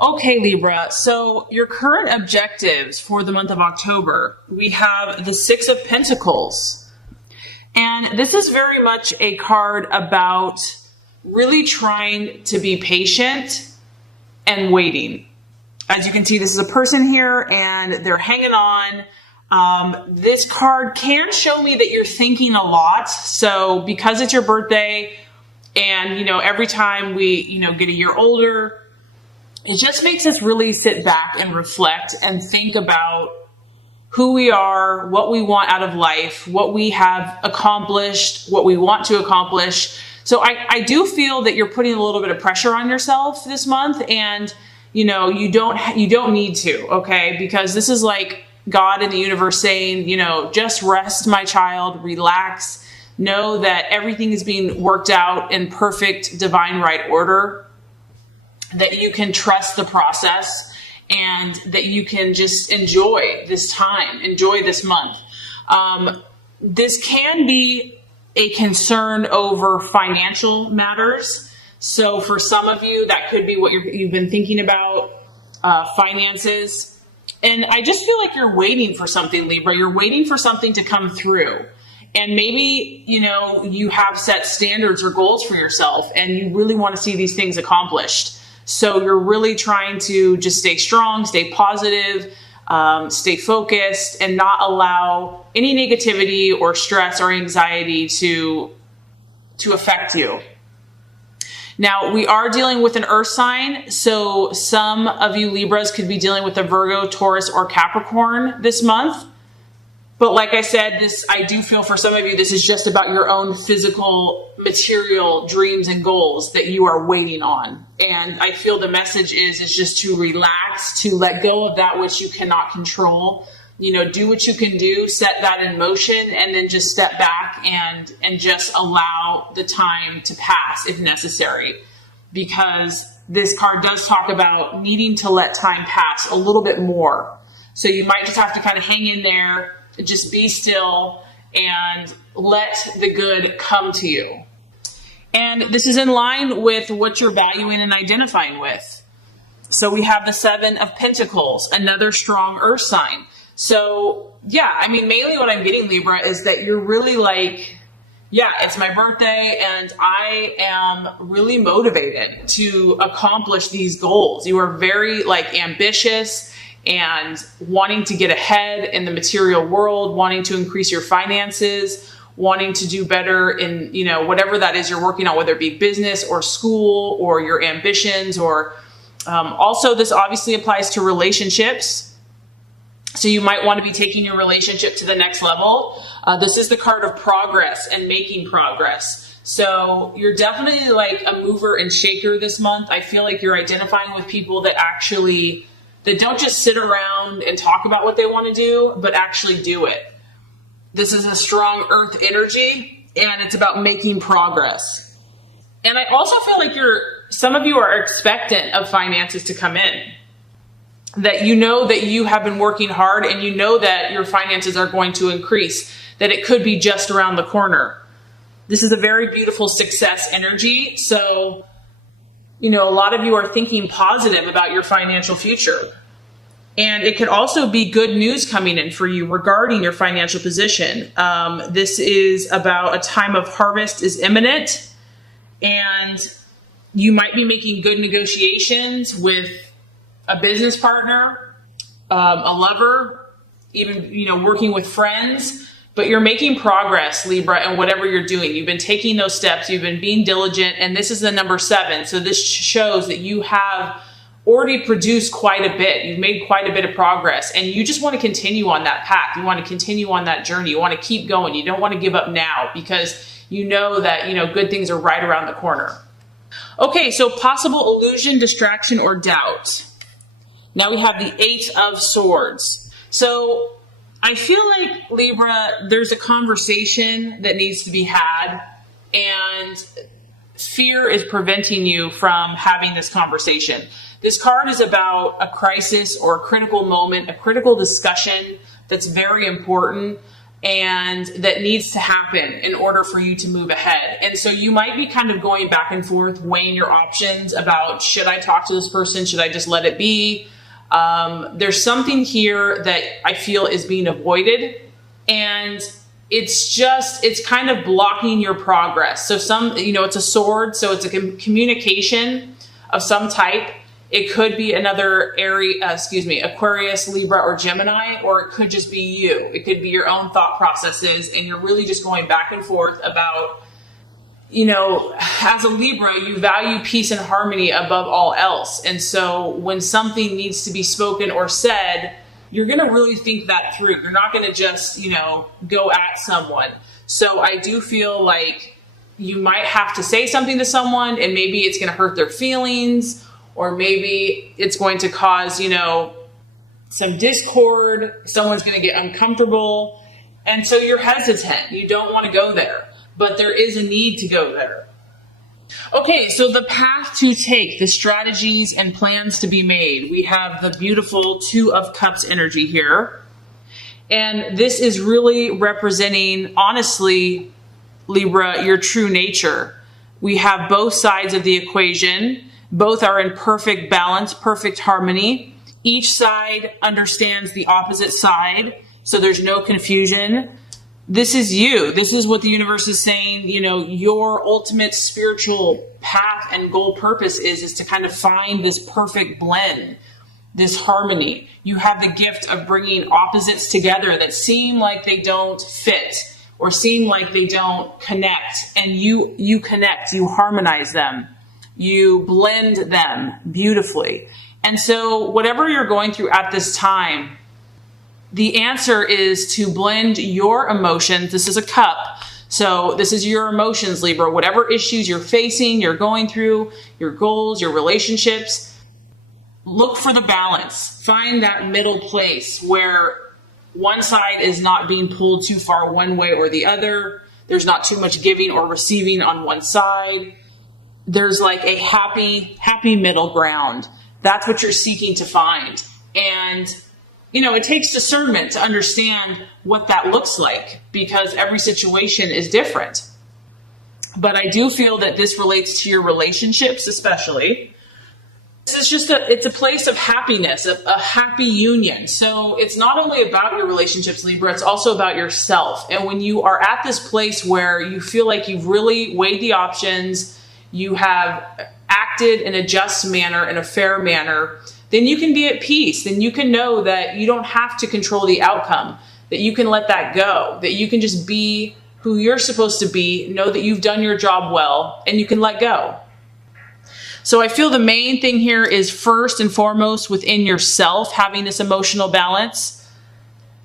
Okay, Libra. So your current objectives for the month of October, we have the Six of Pentacles. And this is very much a card about really trying to be patient and waiting. As you can see, this is a person here and they're hanging on. This card can show me that you're thinking a lot. So because it's your birthday and, every time we, get a year older, it just makes us really sit back and reflect and think about who we are, what we want out of life, what we have accomplished, what we want to accomplish. So I do feel that you're putting a little bit of pressure on yourself this month, and you don't need to, okay? Because this is like God in the universe saying, just rest, my child, relax, know that everything is being worked out in perfect divine right order, that you can trust the process and that you can just enjoy this time, enjoy this month. This can be a concern over financial matters. So for some of you, that could be what you've been thinking about, finances. And I just feel like you're waiting for something, Libra. You're waiting for something to come through. And maybe, you have set standards or goals for yourself and you really want to see these things accomplished. So you're really trying to just stay strong, stay positive, stay focused, and not allow any negativity or stress or anxiety to affect you. Now, we are dealing with an earth sign, so some of you Libras could be dealing with a Virgo, Taurus, or Capricorn this month. But like I said, I do feel for some of you, this is just about your own physical, material dreams and goals that you are waiting on. And I feel the message is just to relax, to let go of that which you cannot control. Do what you can do, set that in motion, and then just step back and just allow the time to pass if necessary. Because this card does talk about needing to let time pass a little bit more. So you might just have to kind of hang in there, just be still and let the good come to you. And this is in line with what you're valuing and identifying with. So we have the Seven of Pentacles, another strong earth sign. So mainly what I'm getting, Libra, is that you're really like, it's my birthday and I am really motivated to accomplish these goals. You are very ambitious and wanting to get ahead in the material world, wanting to increase your finances, wanting to do better in, whatever that is you're working on, whether it be business or school or your ambitions, or also this obviously applies to relationships. So you might want to be taking your relationship to the next level. This is the card of progress and making progress. So you're definitely like a mover and shaker this month. I feel like you're identifying with people that don't just sit around and talk about what they want to do, but actually do it. This is a strong earth energy and it's about making progress. And I also feel like some of you are expectant of finances to come in. That that you have been working hard and that your finances are going to increase, that it could be just around the corner. This is a very beautiful success energy. So a lot of you are thinking positive about your financial future. And it could also be good news coming in for you regarding your financial position. This is about a time of harvest is imminent, and you might be making good negotiations with a business partner, a lover, even, working with friends. But you're making progress, Libra, in whatever you're doing. You've been taking those steps. You've been being diligent. And this is the number 7. So this shows that you have already produced quite a bit. You've made quite a bit of progress. And you just want to continue on that path. You want to continue on that journey. You want to keep going. You don't want to give up now because that, good things are right around the corner. Okay, so possible illusion, distraction, or doubt. Now we have the 8 of Swords. So I feel like, Libra, there's a conversation that needs to be had, and fear is preventing you from having this conversation. This card is about a crisis or a critical moment, a critical discussion that's very important. and that needs to happen in order for you to move ahead. And so you might be kind of going back and forth, weighing your options about, should I talk to this person? Should I just let it be? There's something here that I feel is being avoided, and it's kind of blocking your progress. So it's a sword. So it's a communication of some type. It could be another Aquarius, Libra, or Gemini, or it could just be you. It could be your own thought processes, and you're really just going back and forth about, as a Libra, you value peace and harmony above all else. And so when something needs to be spoken or said, you're going to really think that through. You're not going to just, go at someone. So I do feel like you might have to say something to someone, and maybe it's going to hurt their feelings, or maybe it's going to cause, some discord. Someone's going to get uncomfortable. And so you're hesitant. You don't want to go there, but there is a need to go there. Okay, so the path to take, the strategies and plans to be made. We have the beautiful Two of Cups energy here. And this is really representing, honestly, Libra, your true nature. We have both sides of the equation. Both are in perfect balance, perfect harmony. Each side understands the opposite side, so there's no confusion. This is you. This is what the universe is saying, your ultimate spiritual path and goal purpose is to kind of find this perfect blend, this harmony. You have the gift of bringing opposites together that seem like they don't fit or seem like they don't connect. And you connect, you harmonize them. You blend them beautifully. And so whatever you're going through at this time, the answer is to blend your emotions. This is a cup. So this is your emotions, Libra. Whatever issues you're facing, you're going through, your goals, your relationships, look for the balance. Find that middle place where one side is not being pulled too far one way or the other. There's not too much giving or receiving on one side. There's like a happy middle ground. That's what you're seeking to find. And, it takes discernment to understand what that looks like, because every situation is different. But I do feel that this relates to your relationships, especially. This is it's a place of happiness, a happy union. So it's not only about your relationships, Libra, it's also about yourself. And when you are at this place where you feel like you've really weighed the options, you have acted in a just manner, in a fair manner, then you can be at peace. Then you can know that you don't have to control the outcome, that you can let that go, that you can just be who you're supposed to be, know that you've done your job well, and you can let go. So I feel the main thing here is first and foremost within yourself, having this emotional balance,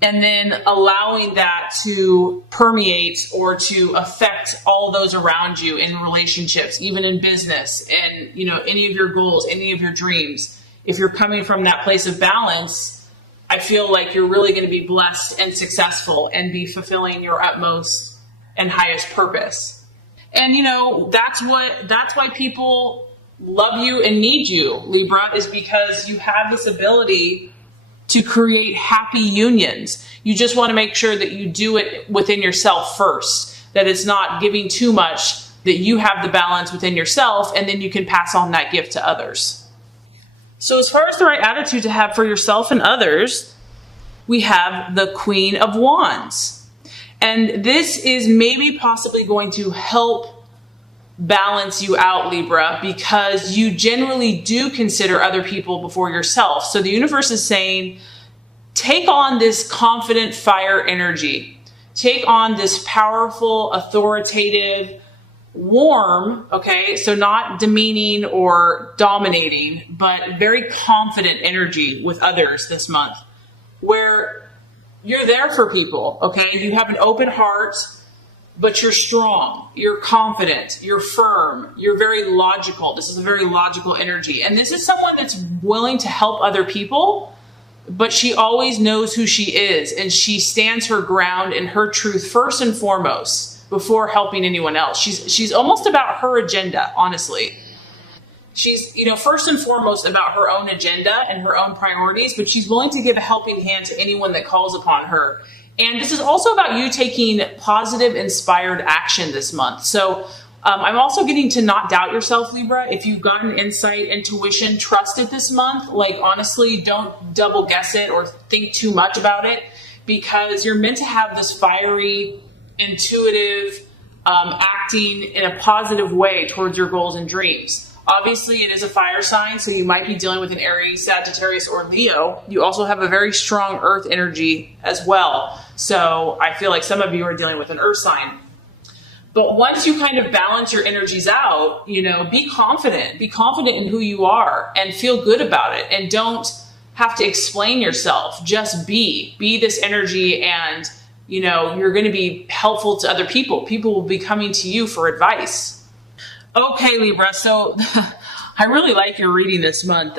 and then allowing that to permeate or to affect all those around you in relationships, even in business, and any of your goals, any of your dreams. If you're coming from that place of balance, I feel like you're really going to be blessed and successful and be fulfilling your utmost and highest purpose. And that's why people love you and need you, Libra, is because you have this ability to create happy unions. You just want to make sure that you do it within yourself first, that it's not giving too much, that you have the balance within yourself, and then you can pass on that gift to others. So as far as the right attitude to have for yourself and others, we have the Queen of Wands. And this is maybe possibly going to help balance you out, Libra, because you generally do consider other people before yourself. So the universe is saying, take on this confident fire energy. Take on this powerful, authoritative, warm, okay, so not demeaning or dominating, but very confident energy with others this month, where you're there for people, okay? You have an open heart, but you're strong, you're confident, you're firm, you're very logical. This is a very logical energy. And this is someone that's willing to help other people, but she always knows who she is, and she stands her ground in her truth first and foremost before helping anyone else. She's almost about her agenda, honestly. She's, first and foremost about her own agenda and her own priorities, but she's willing to give a helping hand to anyone that calls upon her. And this is also about you taking positive, inspired action this month. So I'm also getting to not doubt yourself, Libra. If you've gotten insight, intuition, trust it this month. Like, honestly, don't double guess it or think too much about it, because you're meant to have this fiery, intuitive, acting in a positive way towards your goals and dreams. Obviously, it is a fire sign, so you might be dealing with an Aries, Sagittarius, or Leo. You also have a very strong earth energy as well. So I feel like some of you are dealing with an earth sign. But once you kind of balance your energies out, be confident. Be confident in who you are and feel good about it. And don't have to explain yourself. Just be. Be this energy, and, you're going to be helpful to other people. People will be coming to you for advice. Okay, Libra, so I really like your reading this month.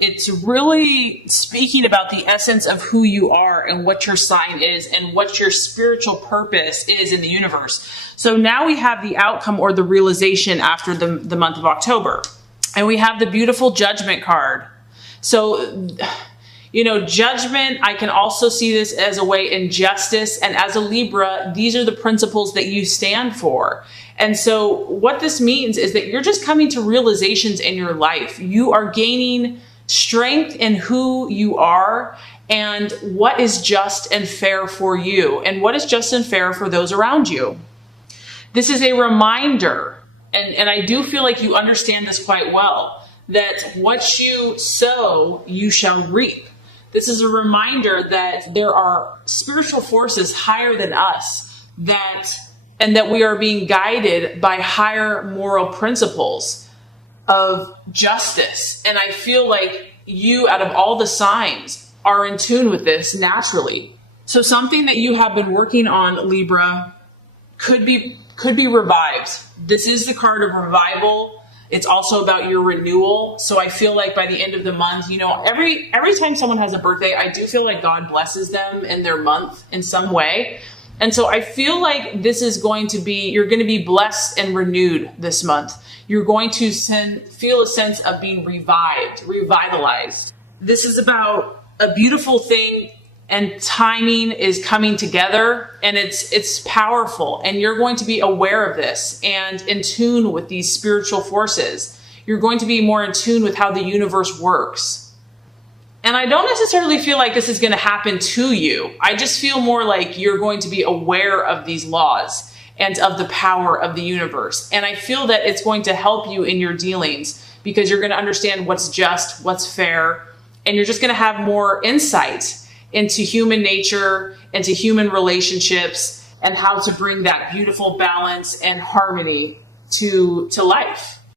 It's really speaking about the essence of who you are and what your sign is and what your spiritual purpose is in the universe. So now we have the outcome or the realization after the month of October. And we have the beautiful Judgment card. So, judgment, I can also see this as a way in justice. And as a Libra, these are the principles that you stand for. And so what this means is that you're just coming to realizations in your life. You are gaining strength in who you are and what is just and fair for you and what is just and fair for those around you. This is a reminder, and I do feel like you understand this quite well, that what you sow, you shall reap. This is a reminder that there are spiritual forces higher than us and that we are being guided by higher moral principles of justice. And I feel like you, out of all the signs, are in tune with this naturally. So something that you have been working on, Libra, could be revived. This is the card of revival. It's also about your renewal. So I feel like by the end of the month, every time someone has a birthday, I do feel like God blesses them in their month in some way. And so I feel like this is you're going to be blessed and renewed this month. You're going to feel a sense of being revitalized. This is about a beautiful thing, and timing is coming together, and it's powerful. And you're going to be aware of this and in tune with these spiritual forces. You're going to be more in tune with how the universe works. And I don't necessarily feel like this is going to happen to you. I just feel more like you're going to be aware of these laws and of the power of the universe. And I feel that it's going to help you in your dealings, because you're going to understand what's just, what's fair, and you're just going to have more insight into human nature, into human relationships, and how to bring that beautiful balance and harmony to life.